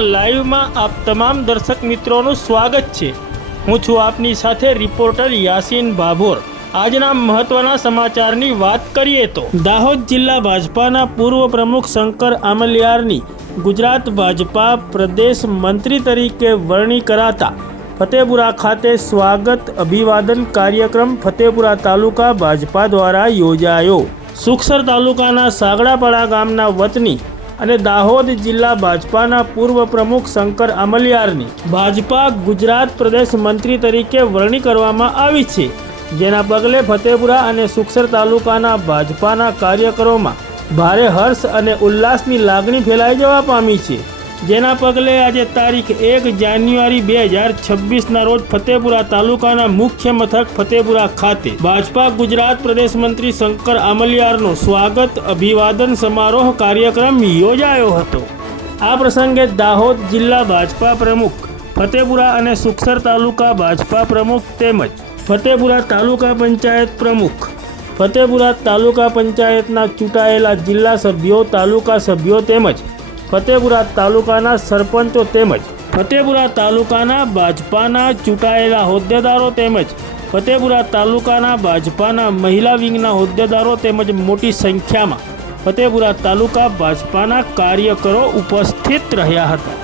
Live में आप तमाम दर्शक मित्रों स्वागत है। हूँ छू आपनी साथे रिपोर्टर यासीन भाभोर। आजना महत्वना समाचारनी वात करिए तो दाहोद जिल्ला भाजपाना पूर्व प्रमुख शंकर आमलियारनी गुजरात भाजपा प्रदेश मंत्री तरीके वरणी कराता फतेपुरा खाते स्वागत अभिवादन कार्यक्रम फतेपुरा तालुका भाजपा द्वारा योजायो। सुखसर तालुकाना सागड़ापाड़ा गामना वतनी અને દાહોદ જિલ્લા ભાજપાના પૂર્વ પ્રમુખ શંકર આમલિયારની ભાજપા ગુજરાત પ્રદેશ મંત્રી તરીકે વરણી કરવામાં આવી છે, જેના પગલે ફતેપુરા અને સુખસર તાલુકાના ભાજપાના કાર્યકરોમાં ભારે હર્ષ અને ઉલ્લાસની લાગણી ફેલાઈ જવા પામી છે। જેના પગલે આજે તારીખ 1 જાન્યુઆરી 2026ના રોજ ફતેપુરા તાલુકાના મુખ્ય મથક ફતેપુરા ખાતે ભાજપા ગુજરાત પ્રદેશ મંત્રી શંકર આમલિયારનો સ્વાગત અભિવાદન સમારોહ કાર્યક્રમ યોજાયો હતો। આ પ્રસંગે દાહોદ જિલ્લા ભાજપા પ્રમુખ, ફતેપુરા અને સુખસર તાલુકા ભાજપા પ્રમુખ તેમજ ફતેપુરા તાલુકા પંચાયત પ્રમુખ, ફતેપુરા તાલુકા પંચાયતના ચૂંટાયેલા જિલ્લા સભ્યો, તાલુકા સભ્યો તેમજ ફતેપુરા તાલુકાના સરપંચો તેમજ ફતેપુરા તાલુકાના ભાજપાના ચૂંટાયેલા હોદ્દેદારો તેમજ ફતેપુરા તાલુકાના ભાજપાના મહિલા વિંગના હોદ્દેદારો તેમજ મોટી સંખ્યામાં ફતેપુરા તાલુકા ભાજપાના કાર્યકરો ઉપસ્થિત રહ્યા હતા।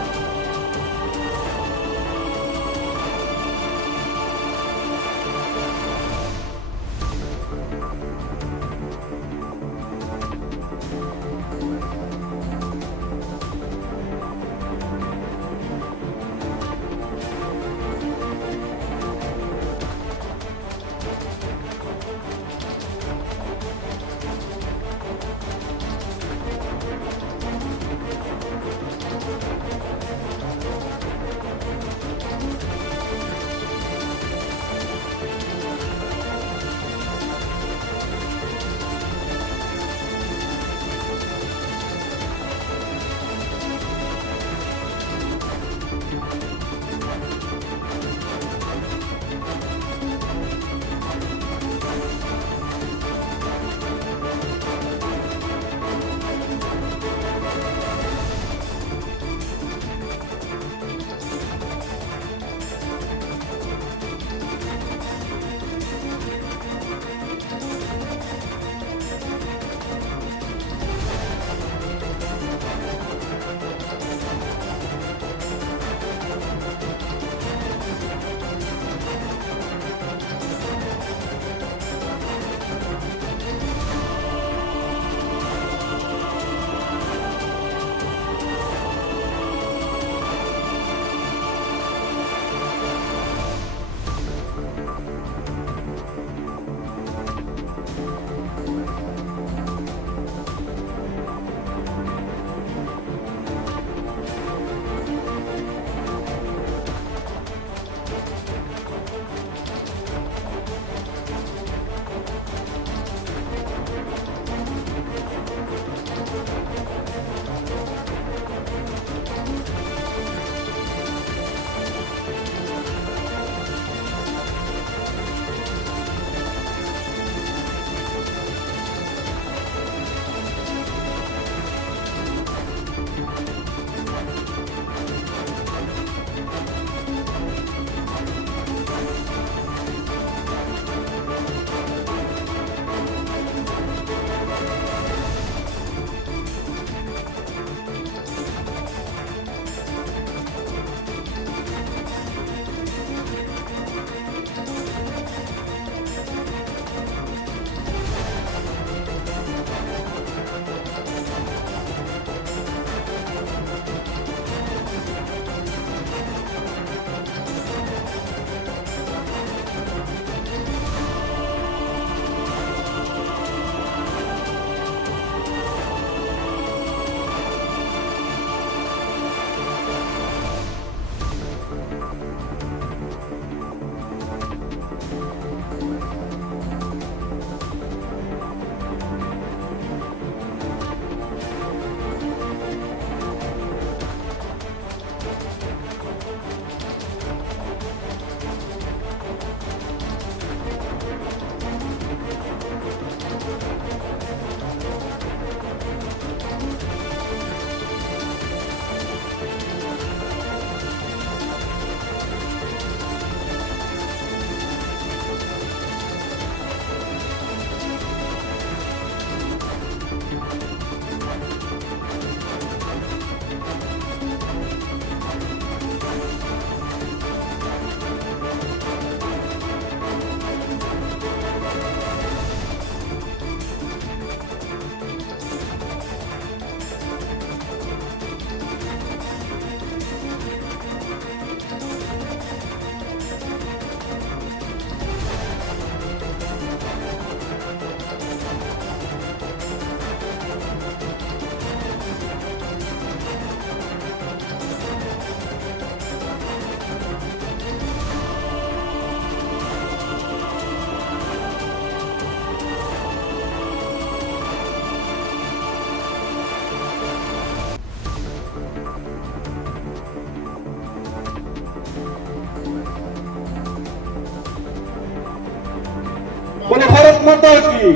माता की,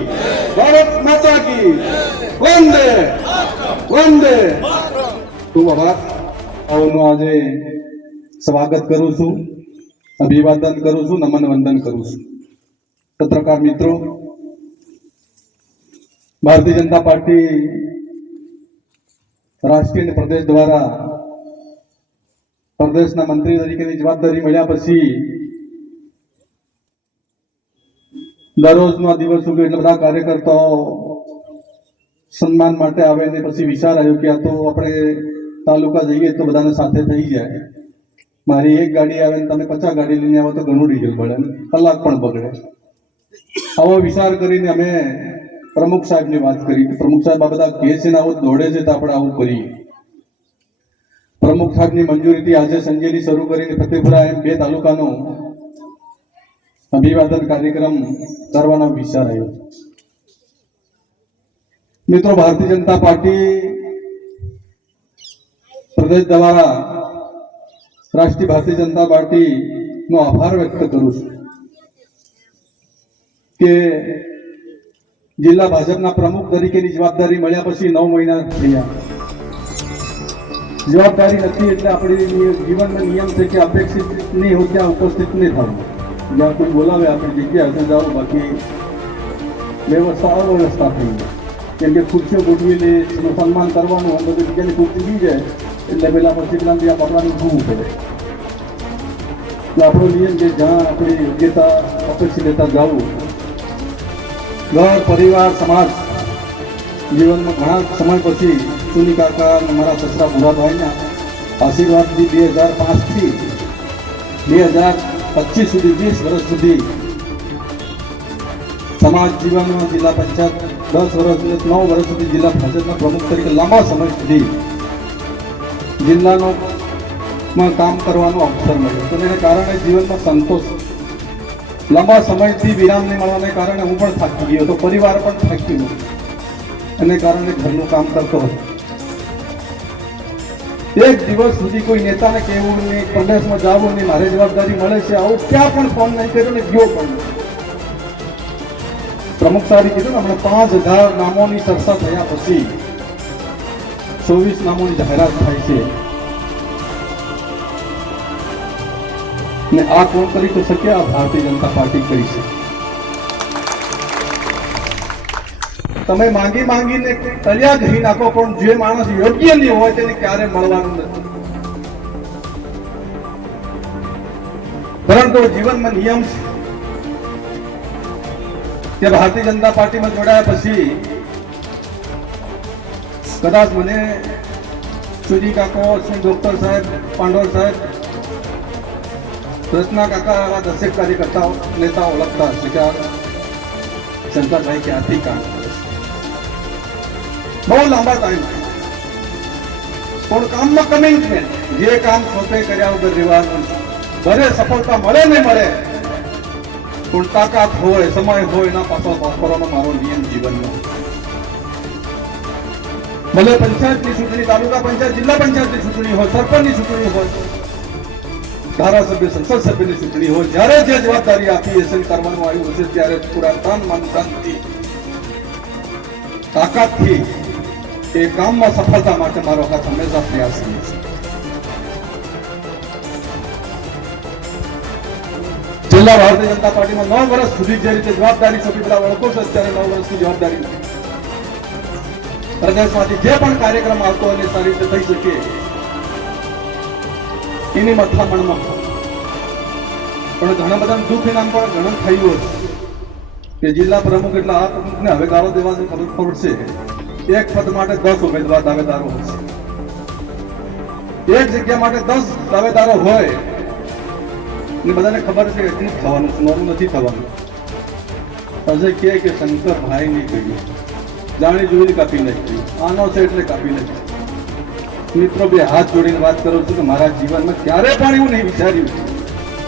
भारत माता की वंदे वंदे। खूब आभार। આવનું આજે સ્વાગત કરું છું, અભિવાદન કરું છું, નમન વંદન કરું છું। પત્રકાર મિત્રો, ભારતીય જનતા પાર્ટી રાષ્ટ્રીય અને પ્રદેશ દ્વારા પ્રદેશના મંત્રી તરીકેની જવાબદારી મળ્યા પછી દરરોજનો દિવસ સુધી એટલા બધા કાર્યકર્તાઓ સન્માન માટે આવે ને પછી વિચાર આવ્યો કે આ તો આપણે તાલુકા જઈએ તો બધાને સાથે થઈ જાય। મારી એક ગાડી આવે ને તમે 50 ગાડી લઈને આવો તો ઘણું ડીઝલ બળે, કલાક પણ બગડે। આવો વિચાર કરીને અમે પ્રમુખ સાહેબની વાત કરી કે પ્રમુખ સાહેબ આ બધા કહે છે ને આવું દોડે છે તો આપણે આવું કરીએ। પ્રમુખ સાહેબની મંજૂરીથી આજે સંજેલી શરૂ કરીને ફતેપુરા એમ 2 તાલુકાનો અભિવાદન કાર્યક્રમ કરવાનો વિચાર આવ્યો। મિત્રો, ભારતીય જનતા પાર્ટી પ્રદેશ દ્વારા રાષ્ટ્રીય ભારતીય જનતા પાર્ટીનો આભાર વ્યક્ત કરું છું કે જિલ્લા ભાજપના પ્રમુખ તરીકેની જવાબદારી મળ્યા પછી 9 મહિના થયા। જવાબદારી નથી એટલે આપણી જીવનનો નિયમ છે કે અપેક્ષિત નહીં હોય ત્યાં ઉપસ્થિત નહીં થવું। જ્યાં કોઈ બોલાવે આપણી જગ્યા હશે જવું, બાકી વ્યવસ્થા અવ્યવસ્થા થઈ જાય। કેમ કે ખુરશીઓ ગોઠવીને સન્માન કરવાનું હોય, બધું જગ્યાની ખુરશી થઈ જાય એટલે પેલા પછી પેલા ત્યાં પકડાનું ઉભવું પડે। એટલે આપણો નિયમ છે જ્યાં આપણી યોગ્યતા અપેક્ષિત લેતા જવું। ઘર, પરિવાર, સમાજ જીવનમાં ઘણા સમય પછી સુની કાકા અને મારા સસરા ભૂરાભાઈના આશીર્વાદથી 2005 થી 2025 સુધી 20 વર્ષ સુધી સમાજ જીવનમાં જિલ્લા પંચાયત 10 વર્ષ 9 વર્ષ સુધી જિલ્લા ભાજપના પ્રમુખ તરીકે લાંબા સમય સુધી જિલ્લાનો કામ કરવાનો અવસર મળ્યો। તો એને કારણે જીવનમાં સંતોષ, લાંબા સમયથી વિરામ નહીં મળવાને કારણે હું પણ થાકી ગયો હતો, પરિવાર પણ થાકી ગયો, એને કારણે ઘરનું કામ કરતો હતો। એક દિવસ સુધી કોઈ નેતાને કહેવું નહીં, પ્રદેશમાં જવું નહીં, મારે જવાબદારી મળે છે આવું ક્યાં પણ ફોન નહીં કર્યો ને ગયો પણ નહીં। પ્રમુખ સાહેબે કીધું ને હમણાં 5000 નામોની ચર્ચા થયા પછી 24 નામોની જાહેરાત થાય છે ને આ કોણ કરી તો શકે? આ ભારતીય જનતા પાર્ટી કરી છે। તમે માંગી માંગીને તળિયા ઘી નાખો પણ જે માણસ યોગ્ય નહીં હોય તેને ક્યારે મળવાનું નથી। પરંતુ જીવનમાં નિયમ છે કે ભારતીય જનતા પાર્ટીમાં જોડાયા પછી કદાચ મને સુજી કાકો, ડોક્ટર સાહેબ, પાંડોર સાહેબ, રચના કાકા આવા 10 કાર્યકર્તાઓ નેતાઓ ઓળખતા હશે કે શંકરભાઈ ક્યાંથી કામ કરે છે। બહુ લાંબા ટાઈમ પણ કામમાં કમિટમેન્ટ, જે કામ સોંપે કર્યા વગર રહેવાનું। ભલે સફળતા મળે નહીં મળે પણ તાકાત હોય, સમય હોય એના પાછળ વાપરવાનો મારો નિયમ જીવનનો। ભલે પંચાયતની ચૂંટણી, તાલુકા પંચાયત, જિલ્લા પંચાયતની ચૂંટણી હોય, સરપંચની ચૂંટણી હોય, ધારાસભ્ય, સંસદ સભ્યની ચૂંટણી હોય, જ્યારે જે જવાબદારી આપી હશે કરવાનું આવ્યું હશે ત્યારે પૂરા તન, મન, ધનથી, તાકાતથી એ કામમાં સફળતા માટે મારો હાથ હંમેશા પ્રયાસી છે। જિલ્લા ભારતીય જનતા પાર્ટીમાં 9 વર્ષ સુધી જે રીતે જવાબદારી સોંપી પેલા ઓળખો છો, અત્યારે 9 વર્ષની જવાબદારી પ્રદેશમાંથી જે પણ કાર્યક્રમ આવતો અને સારી રીતે થઈ શકે એની મથામણમાં પણ ઘણા બધા દુઃખ નામ પણ ઘણું થયું હશે કે જિલ્લા પ્રમુખ એટલે આ પ્રમુખને હવે ગાળો દેવાની ખબર પડશે। એક પદ માટે 10 ઉમેદવાર દાવેદારો હશે, એક જગ્યા માટે 10 દાવેદારો હોય ને બધાને ખબર છે એટલું થવાનું છે, નોરું નથી થવાનું। અજય કહે કે શંકરભાઈ નહીં કહ્યું, જાણી જોઈને કાપી નાખ્યું, આનો છે એટલે કાપી નાખ્યું। મિત્રો, 2 હાથ જોડીને વાત કરું છું કે મારા જીવનમાં ક્યારે પણ એવું નહીં વિચાર્યું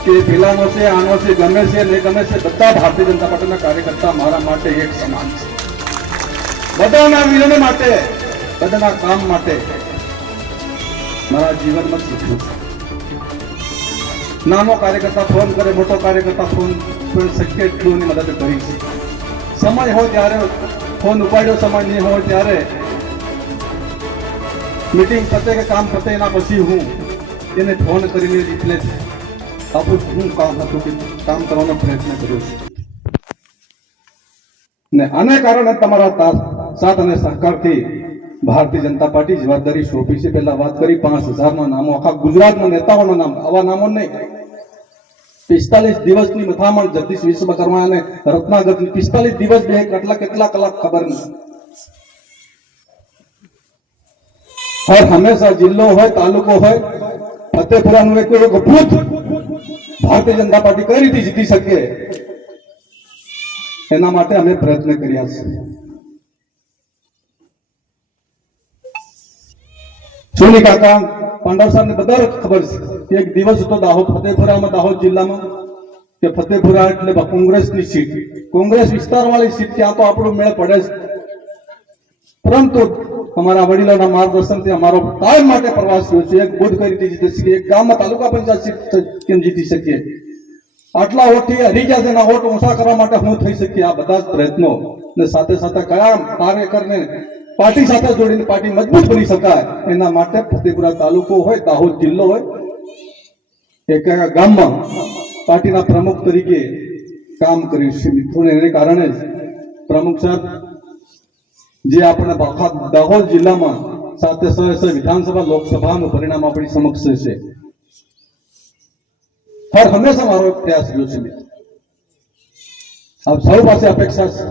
કે પેલાનો છે, આનો છે, ગમે છે નહીં ગમે છે, બધા ભારતીય જનતા પાર્ટીના કાર્યકર્તા મારા માટે એક સમાન છે। બધાના વિનય માટે, બધાના કામ માટે મારા જીવનમાં શીખ્યું છે। નાનો કાર્યકર્તા ફોન કરે, મોટો કાર્યકર્તા ફોન પણ શક્ય એટલું મદદ કરી છે। સમય હોય ત્યારે ફોન ઉપાડ્યો, સમય નહીં હોય ત્યારે મીટિંગ પતે કે કામ પતે એના પછી હું એને ફોન કરીને રિપ્લે આપું છું શું કામ હતું કે કામ કરવાનો પ્રયત્ન કર્યો છું. ને આને કારણે તમારા સાથ અને સહકારથી ભારતીય જનતા પાર્ટી જવાબદારી સોંપી છે. પહેલા વાત કરી 5000 નામો, આખા ગુજરાતના નેતાઓના નામ, આવા નામો નહીં. 45 દિવસની મથામણ જગદીશ વિશ્વકર્મા અને રત્નાગરની 45 દિવસ બે કેટલા કલાક ખબર નથી. હર હંમેશા જિલ્લો હોય, તાલુકો હોય, ફતેપુરાનું એક બૂથ ભારતીય જનતા પાર્ટી કઈ રીતે જીતી શકે એના માટે અમે પ્રયત્ન કર્યા છે. સોની કાકા પાંડવ સાહેબને બધા ખબર છે કે એક દિવસ હતો દાહોદ ફતેપુરામાં, દાહોદ જિલ્લામાં, કે ફતેપુરા એટલે કોંગ્રેસની સીટ, કોંગ્રેસ વિસ્તારવાળી સીટ, ત્યાં તો આપણો મેળ પડે છે. પરંતુ અમારા વડીલોના માર્ગદર્શનથી અમારો કાયમ માટે પ્રવાસ થયો છે. એક બુથ કઈ રીતે જીતી શકીએ, એક ગામમાં તાલુકા પંચાયત સીટ કેમ જીતી શકીએ, આટલા વોટથી હરી ગયા છે, એના વોટ ઓછા કરવા માટે હું થઈ શકીએ. આ બધા જ પ્રયત્નો ને સાથે સાથે કયા કાર્યકરને પાર્ટી સાથે જોડીને પાર્ટી મજબૂત બની શકાય એના માટે ફતેપુરા તાલુકો હોય, દાહોદ જિલ્લો હોય, એક ગામમાં પાર્ટીના પ્રમુખ તરીકે કામ કર્યું છે મિત્રોને. એને કારણે જ પ્રમુખ સાહેબ જે આપણે આખા દાહોદ જિલ્લામાં સાથે વિધાનસભા લોકસભાનું પરિણામ આપણી સમક્ષ છે. હર હંમેશા મારો પ્રયાસ રહ્યો છે મિત્રો. આપ સૌ પાસે અપેક્ષા છે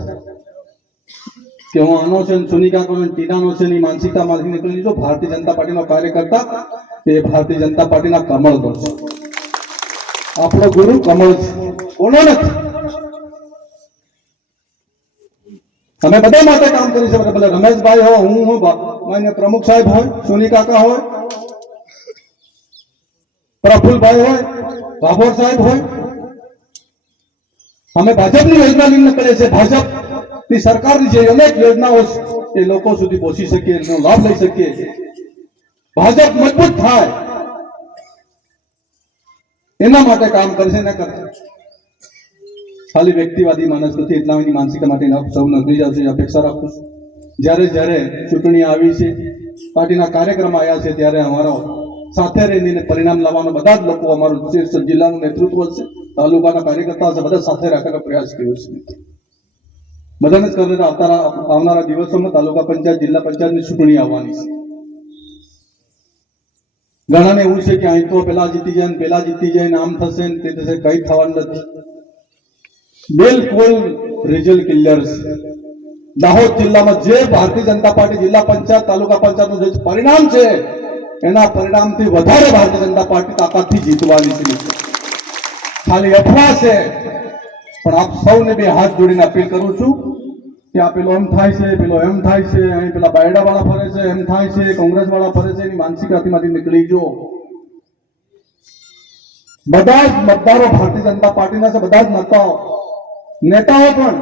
કે હું આનો છે, સુનિકા ટીનાનો છે, એની માનસિકતામાંથી નીકળી જો ભારતીય જનતા પાર્ટીનો કાર્યકર્તા એ ભારતીય જનતા પાર્ટીના કમળ દો છે. આપણો ગુરુ કમળ છે, કોનો નથી. અમે બધા માટે કામ કરી છે. ભલે રમેશભાઈ હોય, હું હું માન્ય પ્રમુખ સાહેબ હોય, સોની કાકા હોય, પ્રફુલભાઈ હોય, ભાભોર સાહેબ હોય, અમે ભાજપની યોજના લઈને કરીએ છીએ. ભાજપની સરકારની જે અનેક યોજનાઓ એ લોકો સુધી પહોંચી શકીએ, એનો લાભ લઈ શકીએ, ભાજપ મજબૂત થાય એના માટે કામ કરે છે. ખાલી વ્યક્તિવાદી માણસ નથી, એટલા એની માનસિકતા માટે સૌ નોકરી જશે અપેક્ષા રાખું છું. જ્યારે જ્યારે ચૂંટણી આવી છે, પાર્ટીના કાર્યક્રમ આવ્યા છે, ત્યારે અમારો સાથે રહીને પરિણામ લાવવાનો બધા જ લોકો, અમારું જિલ્લાનું નેતૃત્વ છે, તાલુકાના કાર્યકર્તા છે, બધા સાથે રાખવાનો પ્રયાસ કર્યો છે. બધાને જ કરે આવનારા દિવસોમાં તાલુકા પંચાયત, જિલ્લા પંચાયતની ચૂંટણી આવવાની છે. ઘણાને એવું છે કે અહીં તો પેલા જીતી જાય ને આમ થશે ને તે થશે, કઈ થવાનું નથી. બિલકુલ રિઝલ્ટ ક્લિયર છે. દાહોદ જિલ્લામાં જે ભારતીય જનતા પાર્ટી જિલ્લા પંચાયત, તાલુકા પંચાયતનું જે પરિણામ છે એના પરિણામથી વધારે ભારતીય જનતા પાર્ટી તાકાતથી જીતવાની છે. ખાલી અફવા છે, પણ આપ સૌને બે હાથ જોડીને અપીલ કરું છું કે આ પેલો એમ થાય છે, પેલો એમ થાય છે, અહીં પેલા બાયડા વાળા ફરે છે, એમ થાય છે, કોંગ્રેસ વાળા ફરે છે, એની માનસિકતામાંથી નીકળી જો. બધા જ મતદારો ભારતીય જનતા પાર્ટીના છે, બધા જ નેતાઓ પણ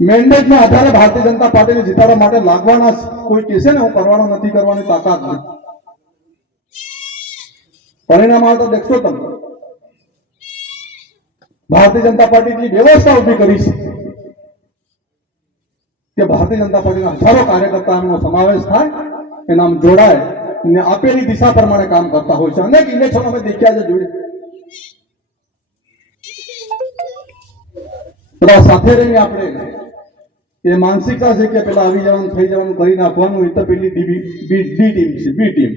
મેન્ડેટના આધારે ભારતીય જનતા પાર્ટીને જીતાડવા માટે લાગવાના. કોઈ કહેશે ને હું કરવાનો નથી, કરવાની તાકાત નથી. પરિણામ આવતા દેખશો તમે. ભારતીય જનતા પાર્ટી એટલી વ્યવસ્થા ઉભી કરી છે કે ભારતીય જનતા પાર્ટીના હજારો કાર્યકર્તાનો સમાવેશ થાય, એના જોડાય ને આપેલી દિશા પ્રમાણે કામ કરતા હોય છે. અનેક ઇલેક્શન અમે દેખ્યા છે, જોડે બધા સાથે રહીને આપણે એ માનસિકતા છે કે પેલા આવી જવાનું, થઈ જવાનું, કરી નાખવાનું. એ તો પેલી બી ટીમ છે, બી ટીમ.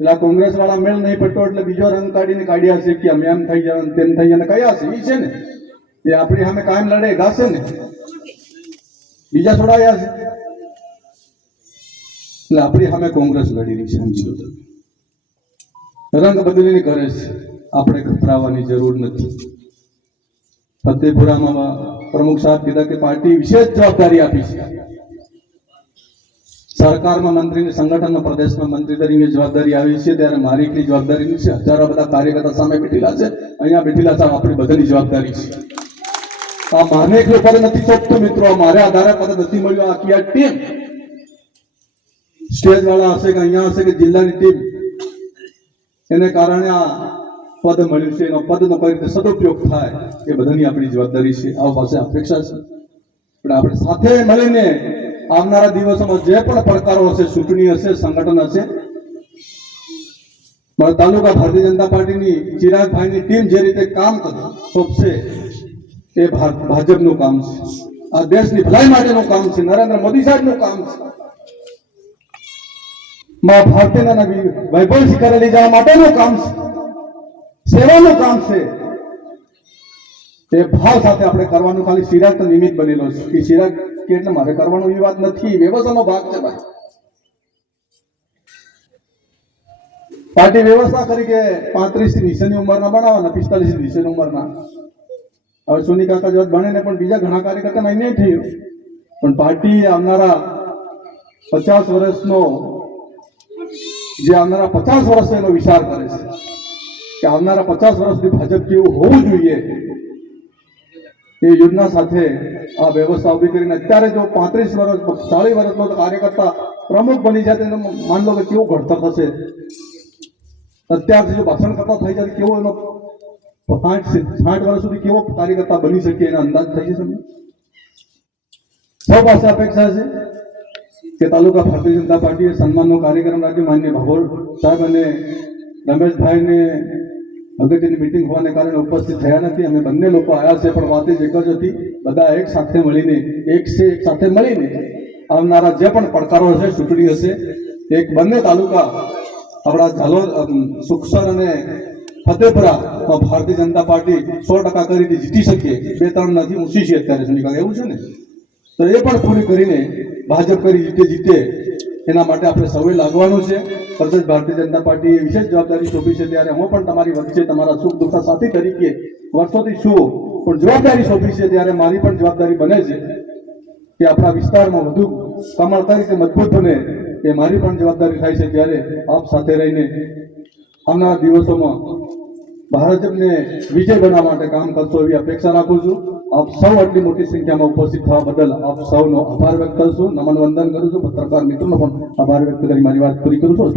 પેલા કોંગ્રેસ વાળા મેળ નહીં પડતો એટલે બીજો રંગ કાઢીને કાઢ્યા છે કે અમે એમ થઈ જવાનું, તેમ થઈ જવાનું. કયા છે એ છે ને એ આપણી સામે કાયમ લડે ગાશે ને, બીજા છોડાયા છે એટલે આપણી સામે કોંગ્રેસ લડી રહી છે. સમજી લો તમે, રંગ બદલીને કરે છે, આપણે ગભરાવાની જરૂર નથી. ફતેપુરામાં પ્રમુખ સાહેબ કીધા કે પાર્ટી વિશેષ જવાબદારી આપી છે. સરકારમાં મંત્રીને, સંગઠનના પ્રદેશમાં મંત્રી તરીકે જવાબદારી આવી છે, ત્યારે મારી એટલી જવાબદારી નથી. હજારો બધા કાર્યકર્તા સામે બેઠેલા છે, અહીંયા બેઠેલા છે, આપણી બધાની જવાબદારી છે. આ માને એકલો પદ નથી ચોપતો મિત્રો, મારે આધારે પદ નથી મળ્યું. આખી આ ટીમ સ્ટેજ વાળા હશે કે અહીંયા હશે કે જિલ્લાની ટીમ, એને કારણે આ પદ મળ્યું છે. એનો પદનો કઈ રીતે સદુપયોગ થાય એ બધાની આપણી જવાબદારી છે. આ પાસે અપેક્ષા છે પણ આપણે સાથે મળીને આવનારા દિવસોમાં જે પણ પડકારો હશે, ચૂંટણી હશે, સંગઠન હશે, મારા તાલુકા ભારતીય જનતા પાર્ટીની ચિરાગભાઈની ટીમ જે રીતે કામ સોંપશે એ ભાજપનું કામ છે, આ દેશની ભલાઈ માટેનું કામ છે, નરેન્દ્ર મોદી સાહેબનું કામ છે, માં ભારતીના વૈભવ શિખરે લઈ જવા માટેનું કામ છે, સેવાનું કામ છે. તે ભાવ સાથે આપણે કરવાનું. ખાલી ચિરાગ તો નિમિત્ત બનેલો છે કે ચિરાગ કે એટલે મારે કરવાનો એ વાત નથી, વ્યવસ્થાનો ભાગ છે ભાઈ. પાર્ટી વ્યવસ્થા કરી કે 35 થી નીચેની ઉંમરના બનાવવાના, 45 થી નીચેની ઉંમરના. હવે સોની કાકા જેવા બને ને પણ બીજા ઘણા કાર્યકર્તા નહીં થયું, પણ પાર્ટી આવનારા 50 વર્ષનો જે આવનારા 50 વર્ષ એનો વિચાર કરે છે કે આવનારા 50 વર્ષથી ભાજપ કેવું હોવું જોઈએ, એ યોજના સાથે આ વ્યવસ્થા ઉભી કરીને અત્યારે જો 35 વર્ષ 40 વર્ષનો કાર્યકર્તા પ્રમુખ બની જાય તો માન લો કે કેવું ઘડતર થશે. અત્યારથી જો ભાષણ કરતા થઈ જાય કેવો એનો 60 વર્ષ સુધી કેવો કાર્યકર્તા બની શકે એનો અંદાજ થઈ જશે. સૌ પાસે અપેક્ષા છે કે તાલુકા ભારતીય જનતા પાર્ટીએ સન્માનનો કાર્યક્રમ રાખ્યો. માનનીય ભાભોર સાહેબ અને રમેશભાઈને અગત્યની મિટિંગ હોવાને કારણે ઉપસ્થિત થયા નથી. અમે બંને લોકો આવ્યા છે, પણ વાત જ એક જ હતી, બધા એક સાથે મળીને એક સાથે મળીને આવનારા જે પણ પડકારો હશે, ચૂંટણી હશે, એક બંને તાલુકા આપણા ઝાલોદ, સુખસર અને ફતેપુરા ભારતીય જનતા પાર્ટી 100% કરીને જીતી શકીએ. 2-3 નથી ઊંચી છે અત્યારે સુધી એવું છે ને, તો એ પણ પૂરી કરીને ભાજપ કરી જીતે એના માટે આપણે સૌએ લાગવાનું છે. પ્રદેશ ભારતીય જનતા પાર્ટીએ વિશેષ જવાબદારી સોંપી છે, ત્યારે હું પણ તમારી વચ્ચે તમારા સુખ દુઃખના સાથી તરીકે વર્ષોથી છું, પણ જવાબદારી સોંપી છે ત્યારે મારી પણ જવાબદારી બને છે કે આપણા વિસ્તારમાં વધુ કમળ કઈ રીતે મજબૂત બને એ મારી પણ જવાબદારી થાય છે. ત્યારે આપ સાથે રહીને આવનારા દિવસોમાં ભાજપને વિજય બનાવવા માટે કામ કરશો એવી અપેક્ષા રાખું છું. આપ સૌ આટલી મોટી સંખ્યામાં ઉપસ્થિત થવા બદલ આપ સૌનો આભાર વ્યક્ત કરું છું, નમન વંદન કરું છું. પત્રકાર મિત્રોનો પણ આભાર વ્યક્ત કરી મારી વાત પૂરી કરું છું.